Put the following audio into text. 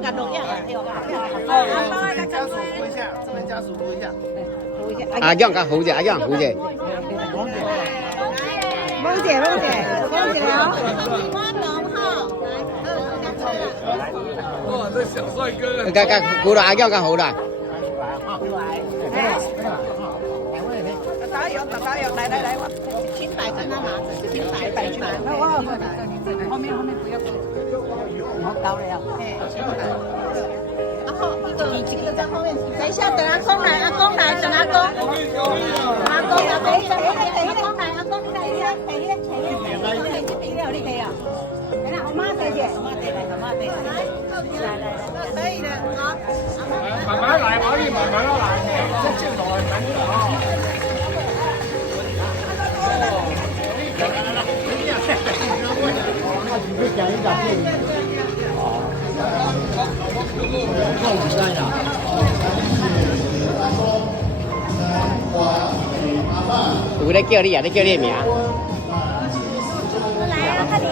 家属扶一下，这边家属扶一下。阿姜跟胡姐，阿姜胡姐。汪姐啊！哇，这小帅哥！跟胡了，阿姜跟胡了。导游，来，我请摆跟他拿着，请摆去。后面不要动，好高了呀。然后一个在后面。等一下，等阿公来，等阿公。阿公来，阿公来，阿公来，你可以啊。我妈带姐，来，可以的，好。慢慢来，可以慢慢来，一进來緊要啊！有在叫你啊，在叫你名。来啊，快点！